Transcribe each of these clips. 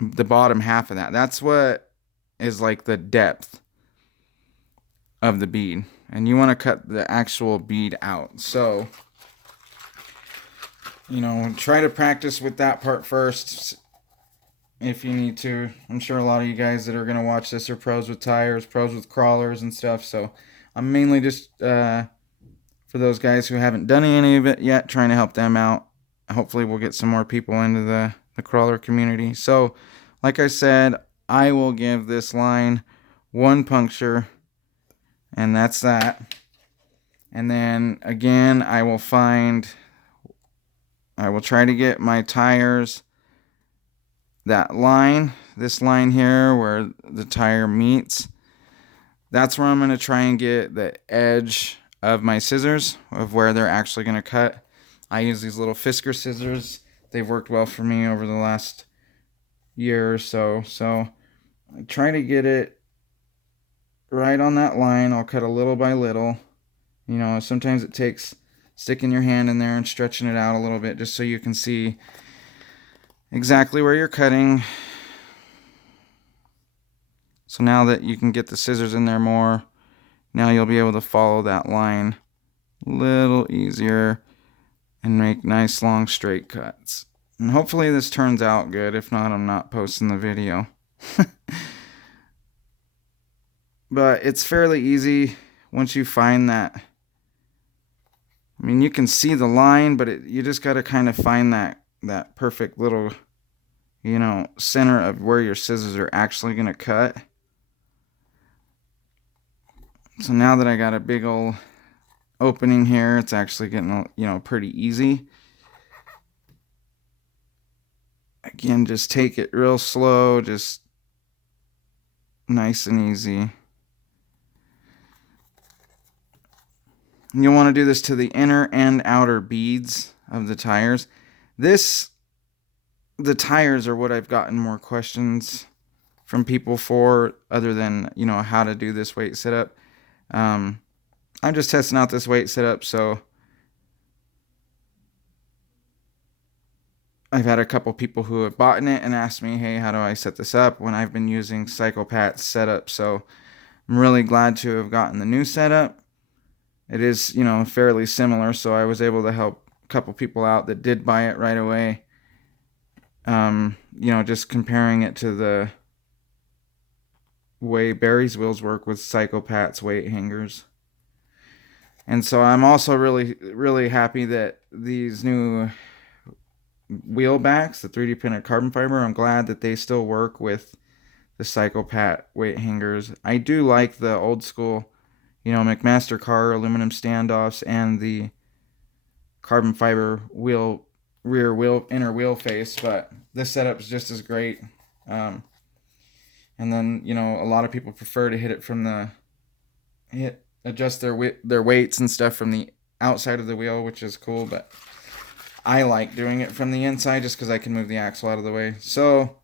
the bottom half of that. That's what is like the depth of the bead. And you want to cut the actual bead out. So, try to practice with that part first if you need to. I'm sure a lot of you guys that are going to watch this are pros with tires, pros with crawlers and stuff. So I'm mainly just for those guys who haven't done any of it yet, trying to help them out. Hopefully we'll get some more people into the crawler community. So like I said, I will give this line one puncture, and that's that. And then again, I will try to get my tires, that line, this line here where the tire meets. That's where I'm going to try and get the edge of my scissors, of where they're actually going to cut. I use these little Fisker scissors. They've worked well for me over the last year or so. So I try to get it right on that line. I'll cut a little by little. Sometimes it takes sticking your hand in there and stretching it out a little bit just so you can see exactly where you're cutting. So now that you can get the scissors in there more, now you'll be able to follow that line a little easier and make nice long straight cuts. And hopefully this turns out good. If not, I'm not posting the video. But it's fairly easy once you find that. I mean, you can see the line, but you just got to kind of find that perfect little, center of where your scissors are actually going to cut. So now that I got a big old opening here, it's actually getting, pretty easy. Again, just take it real slow, just nice and easy. You'll want to do this to the inner and outer beads of the tires. The tires are what I've gotten more questions from people for, other than, how to do this weight setup. I'm just testing out this weight setup, so I've had a couple people who have bought in it and asked me, hey, how do I set this up, when I've been using Psycho-Pat's setup. So I'm really glad to have gotten the new setup. It is, fairly similar, so I was able to help a couple people out that did buy it right away. Just comparing it to the way Barry's wheels work with Psycho-Pat's weight hangers. And so I'm also really, really happy that these new wheel backs, the 3D printed carbon fiber, I'm glad that they still work with the Psycho-Pat weight hangers. I do like the old school, McMaster Carr aluminum standoffs and the carbon fiber inner wheel face, but this setup is just as great. And then, a lot of people prefer to hit it from adjust their weights and stuff from the outside of the wheel, which is cool, but I like doing it from the inside just because I can move the axle out of the way. So,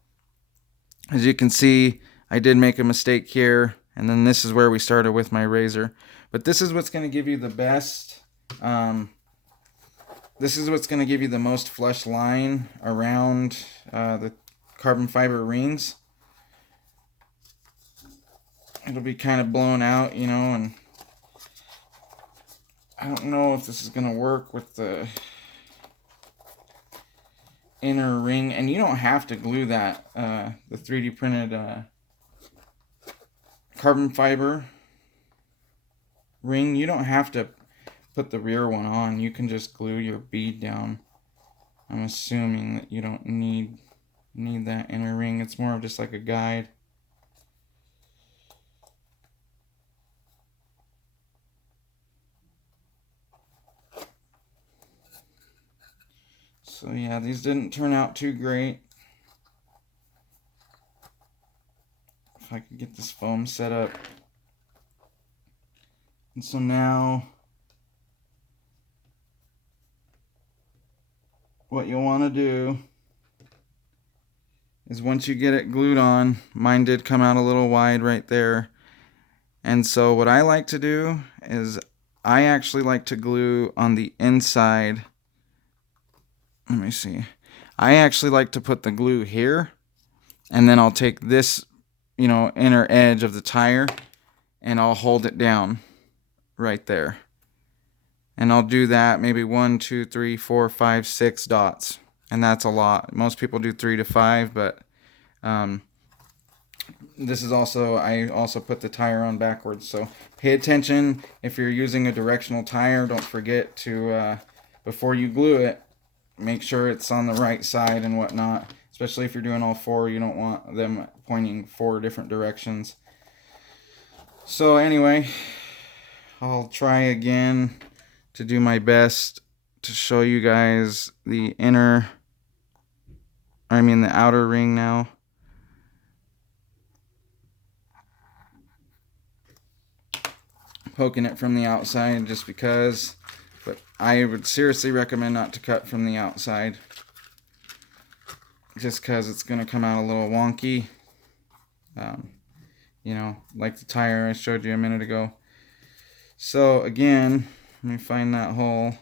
as you can see, I did make a mistake here, and then this is where we started with my razor. But this is what's going to give you the best, this is what's going to give you the most flush line around the carbon fiber rings. It'll be kind of blown out, and I don't know if this is going to work with the inner ring. And you don't have to glue that, the 3D printed carbon fiber ring. You don't have to put the rear one on. You can just glue your bead down. I'm assuming that you don't need that inner ring. It's more of just like a guide. So yeah, these didn't turn out too great. If I could get this foam set up. And so now, what you'll want to do is, once you get it glued on, mine did come out a little wide right there. And so what I like to do is, I actually like to glue on the inside. Let me see. I actually like to put the glue here, And then I'll take this, you know, inner edge of the tire and I'll hold it down right there. And I'll do that maybe 1, 2, 3, 4, 5, 6 dots. And that's a lot. Most people do 3 to 5, but this is also, I also put the tire on backwards. So pay attention if you're using a directional tire. Don't forget to, before you glue it, make sure it's on the right side and whatnot. Especially if you're doing all four, you don't want them pointing 4 different directions. So anyway, I'll try again to do my best to show you guys the outer ring now. Poking it from the outside just because, but I would seriously recommend not to cut from the outside. Just because it's going to come out a little wonky. You know, like the tire I showed you a minute ago. So again, let me find that hole.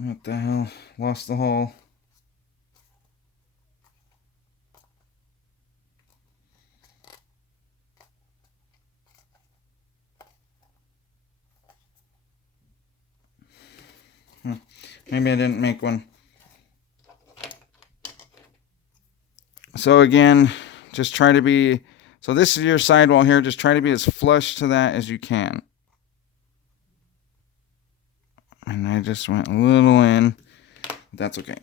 What the hell? Lost the hole. Maybe I didn't make one. So again, just try to be, so this is your sidewall here, just try to be as flush to that as you can. And I just went a little in, but that's okay.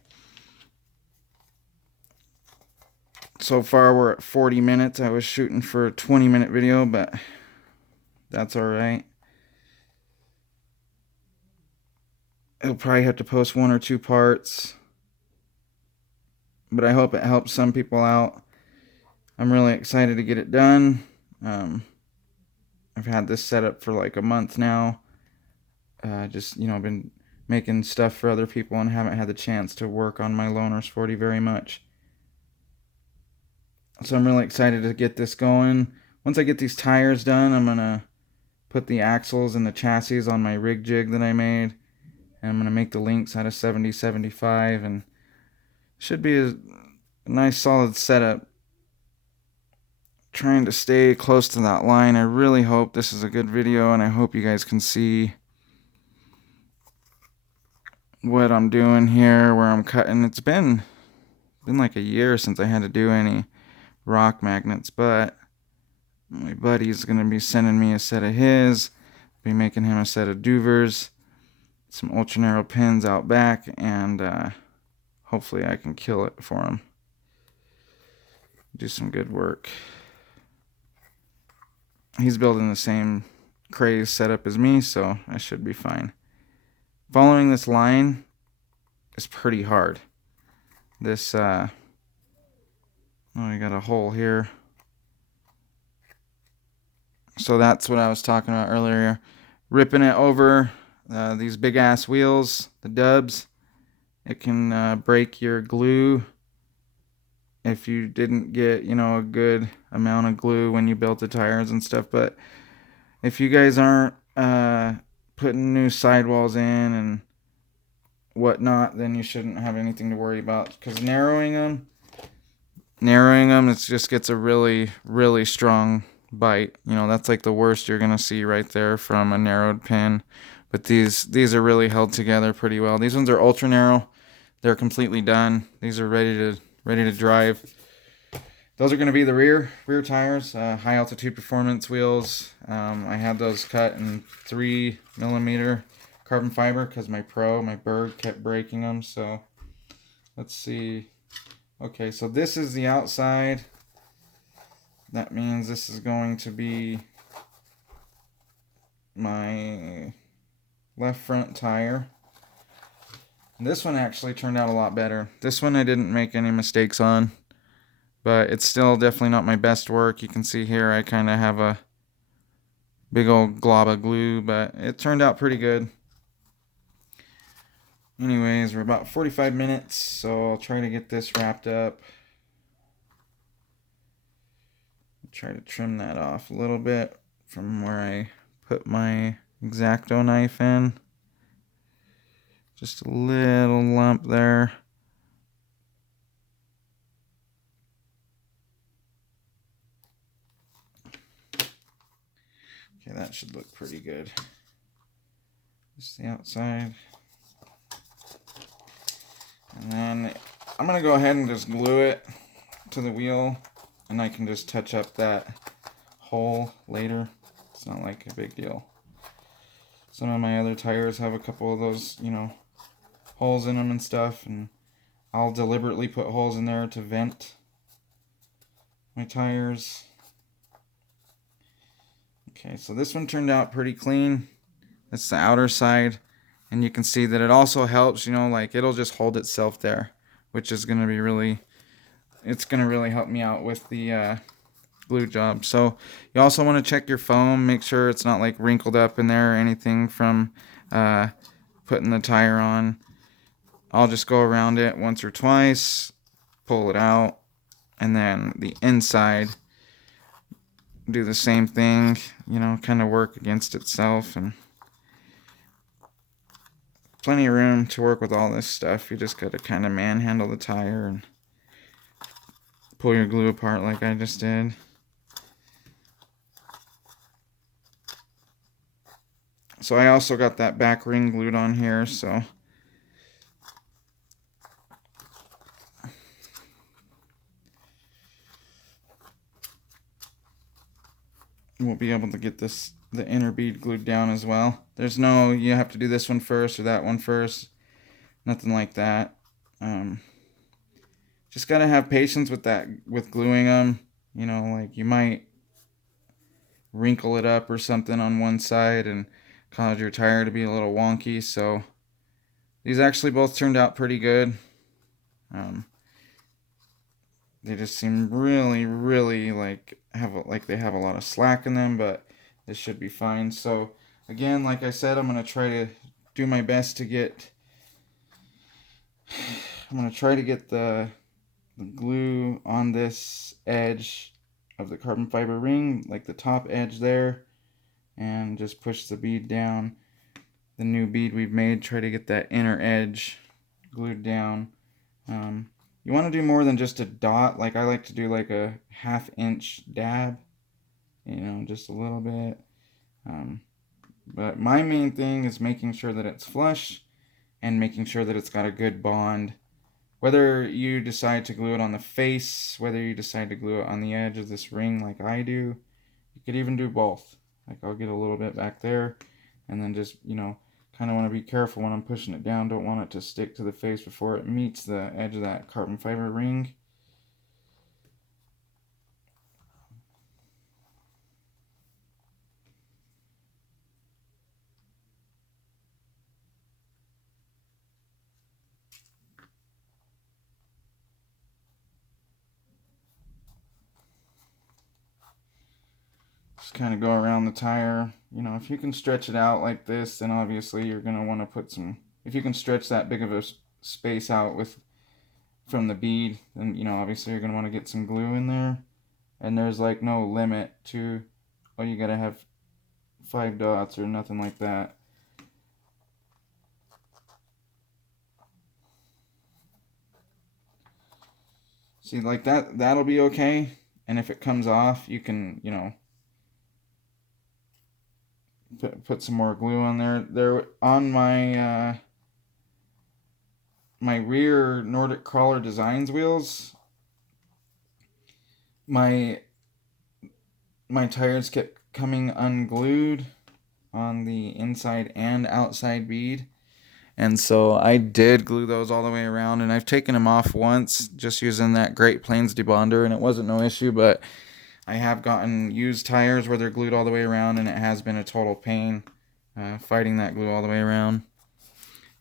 So far we're at 40 minutes. I was shooting for a 20-minute video, but that's alright. I'll probably have to post 1 or 2 parts, but I hope it helps some people out. I'm really excited to get it done. I've had this set up for like a month now. Just, you know, been making stuff for other people and haven't had the chance to work on my Loaners 40 very much. So I'm really excited to get this going. Once I get these tires done, I'm going to put the axles and the chassis on my rig jig that I made. And I'm going to make the links out of 70-75, and should be a nice solid setup. Trying to stay close to that line. I really hope this is a good video, and I hope you guys can see what I'm doing here, where I'm cutting. It's been like a year since I had to do any rock magnets, but my buddy's going to be sending me a set of his. Be making him a set of Duvers, some ultra narrow pins out back, and hopefully I can kill it for him. Do some good work. He's building the same craze setup as me, so I should be fine. Following this line is pretty hard. This, oh, I got a hole here. So that's what I was talking about earlier. Ripping it over these big ass wheels, the dubs. It can break your glue if you didn't get, you know, a good amount of glue when you built the tires and stuff. But if you guys aren't putting new sidewalls in and whatnot, then you shouldn't have anything to worry about, because narrowing them, it just gets a really, really strong bite. You know, that's like the worst you're gonna see right there from a narrowed pin. But these are really held together pretty well. These ones are ultra narrow. They're completely done. These are ready to drive. Those are going to be the rear tires, high altitude performance wheels. I had those cut in 3mm carbon fiber because my Berg kept breaking them. So let's see. Okay, so this is the outside. That means this is going to be my left front tire. This one actually turned out a lot better. This one I didn't make any mistakes on, but it's still definitely not my best work. You can see here I kind of have a big old glob of glue, but it turned out pretty good. Anyways, we're about 45 minutes, so I'll try to get this wrapped up. Try to trim that off a little bit from where I put my X-Acto knife in. Just a little lump there. Okay, that should look pretty good. Just the outside. And then I'm going to go ahead and just glue it to the wheel, and I can just touch up that hole later. It's not like a big deal. Some of my other tires have a couple of those, you know, holes in them and stuff, and I'll deliberately put holes in there to vent my tires. Okay, so this one turned out pretty clean. That's the outer side. And you can see that it also helps, you know, like it'll just hold itself there, which is going to be really, it's going to really help me out with the glue job. So you also want to check your foam, make sure it's not like wrinkled up in there or anything from putting the tire on. I'll just go around it once or twice, pull it out, and then the inside, do the same thing, you know, kind of work against itself. And plenty of room to work with all this stuff. You just got to kind of manhandle the tire and pull your glue apart like I just did. So I also got that back ring glued on here, so we'll be able to get the inner bead glued down as well. There's no, you have to do this one first or that one first. Nothing like that. Just gotta have patience with that, with gluing them. You know, like you might wrinkle it up or something on one side and cause your tire to be a little wonky. So these actually both turned out pretty good. They just seem really, really like they have a lot of slack in them, but this should be fine. So again, like I said, I'm gonna try to do my best to get. I'm gonna try to get the glue on this edge of the carbon fiber ring, like the top edge there, and just push the bead down. The new bead we've made, try to get that inner edge glued down. You want to do more than just a dot. Like I like to do like a 1/2 inch dab, you know, just a little bit. But my main thing is making sure that it's flush and making sure that it's got a good bond. Whether you decide to glue it on the face, whether you decide to glue it on the edge of this ring like I do, you could even do both. Like I'll get a little bit back there and then just, you know, kind of want to be careful when I'm pushing it down. Don't want it to stick to the face before it meets the edge of that carbon fiber ring. Just kind of go around the tire. You know, if you can stretch it out like this, then obviously you're going to want to put some, if you can stretch that big of a space out with from the bead, then, you know, obviously you're going to want to get some glue in there. And there's like no limit to, oh, you got to have 5 dots or nothing like that. See, like that'll be okay. And if it comes off, you can, you know, put some more glue on there. There on my my rear Nordic Crawler Designs wheels, my tires kept coming unglued on the inside and outside bead. And so I did glue those all the way around, and I've taken them off once just using that Great Plains debonder, and it wasn't no issue, but I have gotten used tires where they're glued all the way around, and it has been a total pain fighting that glue all the way around.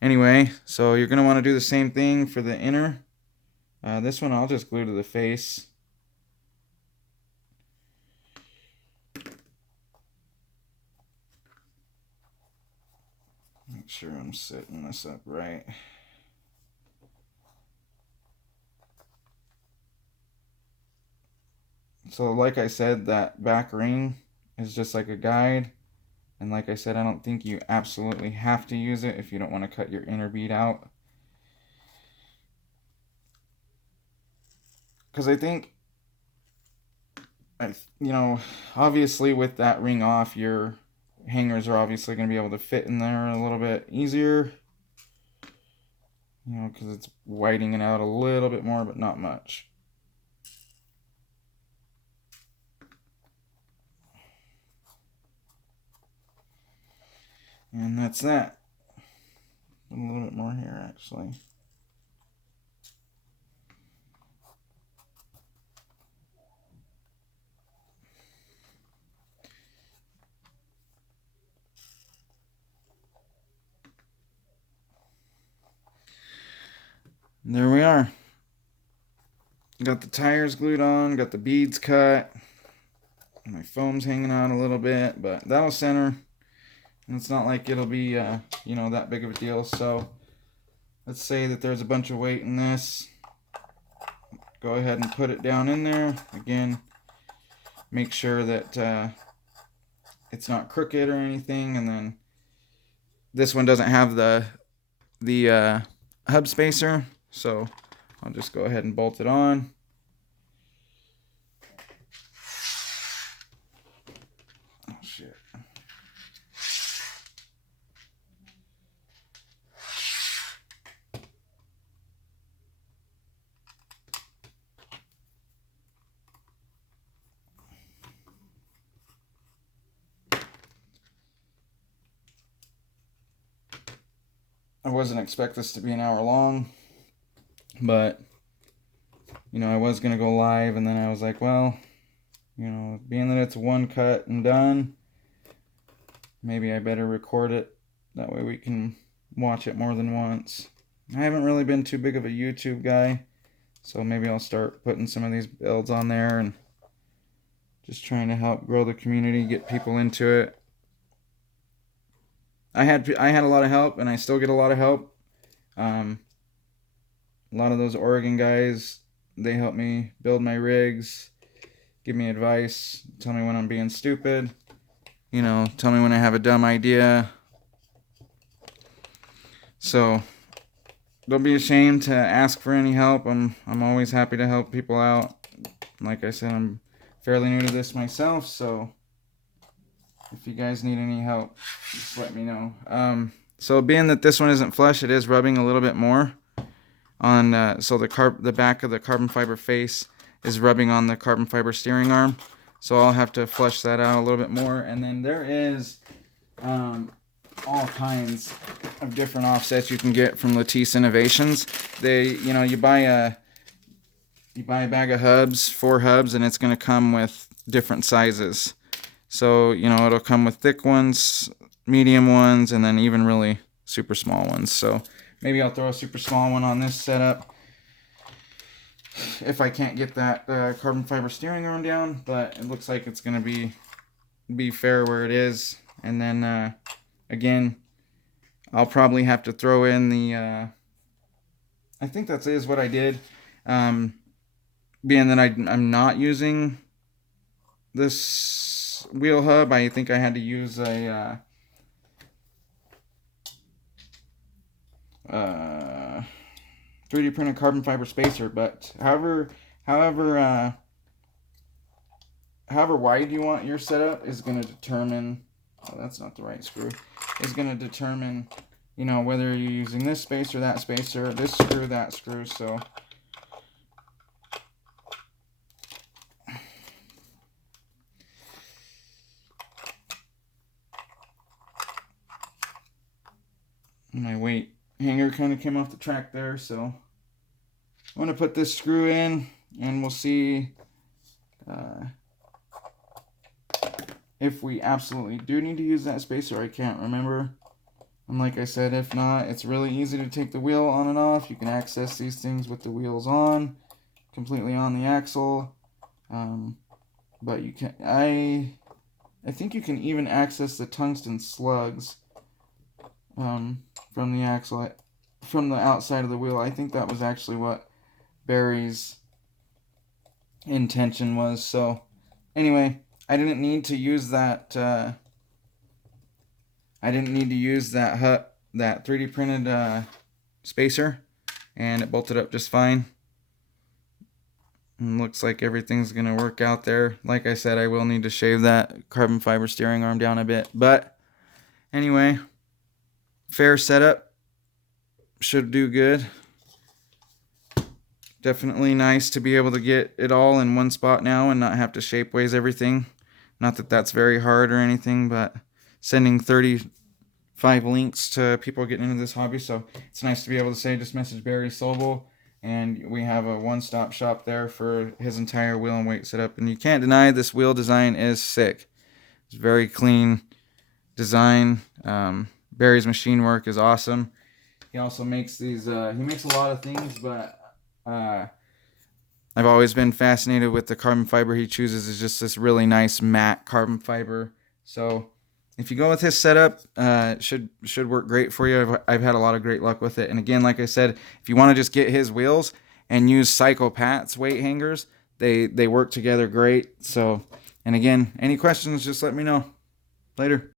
Anyway, so you're going to want to do the same thing for the inner. This one I'll just glue to the face. Make sure I'm setting this up right. So like I said, that back ring is just like a guide. And like I said, I don't think you absolutely have to use it if you don't want to cut your inner bead out. Because I think, you know, obviously with that ring off, your hangers are obviously going to be able to fit in there a little bit easier. You know, because it's widening it out a little bit more, but not much. And that's that. A little bit more here, actually. And there we are. Got the tires glued on, got the beads cut. My foam's hanging out a little bit, but that'll center. And it's not like it'll be, you know, that big of a deal. So let's say that there's a bunch of weight in this. Go ahead and put it down in there. Again, make sure that it's not crooked or anything. And then this one doesn't have the hub spacer, so I'll just go ahead and bolt it on. Oh shit. I wasn't expect this to be an hour long, but you know, I was gonna go live, and then I was like, well, you know, being that it's one cut and done, maybe I better record it. That way we can watch it more than once. I haven't really been too big of a YouTube guy, so maybe I'll start putting some of these builds on there and just trying to help grow the community, get people into it. I had a lot of help, and I still get a lot of help. A lot of those Oregon guys, they help me build my rigs, give me advice, tell me when I'm being stupid, you know, tell me when I have a dumb idea. So don't be ashamed to ask for any help. I'm always happy to help people out. Like I said, I'm fairly new to this myself, so if you guys need any help, just let me know. So being that this one isn't flush, it is rubbing a little bit more on. So the back of the carbon fiber face is rubbing on the carbon fiber steering arm. So I'll have to flush that out a little bit more. And then there is all kinds of different offsets you can get from Latisse Innovations. You buy a bag of hubs, 4 hubs, and it's going to come with different sizes. So, you know, it'll come with thick ones, medium ones, and then even really super small ones. So maybe I'll throw a super small one on this setup if I can't get that carbon fiber steering arm down, but it looks like it's going to be fair where it is. And then, again, I'll probably have to throw in the, I think that is what I did. Being that I'm not using this wheel hub, I think I had to use a 3D printed carbon fiber spacer. But however wide you want your setup is going to determine. Oh, that's not the right screw. Is going to determine, you know, whether you're using this spacer, that spacer, this screw, that screw. So my weight hanger kind of came off the track there, so I'm going to put this screw in, and we'll see if we absolutely do need to use that spacer. I can't remember. And like I said, if not, it's really easy to take the wheel on and off. You can access these things with the wheels on, completely on the axle. But you can, I think you can even access the tungsten slugs from the axle, from the outside of the wheel. I think that was actually what Barry's intention was. So anyway, I didn't need to use that. I didn't need to use that 3D printed spacer, and it bolted up just fine. And looks like everything's gonna work out there. Like I said, I will need to shave that carbon fiber steering arm down a bit, but anyway, fair setup, should do good. Definitely nice to be able to get it all in one spot now and not have to shapeways everything. Not that that's very hard or anything, but sending 35 links to people getting into this hobby, so it's nice to be able to say just message Barry Sobel, and we have a one-stop shop there for his entire wheel and weight setup. And you can't deny this wheel design is sick. It's very clean design. Barry's machine work is awesome. He also makes these, he makes a lot of things, but I've always been fascinated with the carbon fiber he chooses. Is just this really nice matte carbon fiber. So if you go with his setup, it should work great for you. I've had a lot of great luck with it. And again, like I said, if you want to just get his wheels and use Psycho Pat's weight hangers, they work together great. So, and again, any questions, just let me know. Later.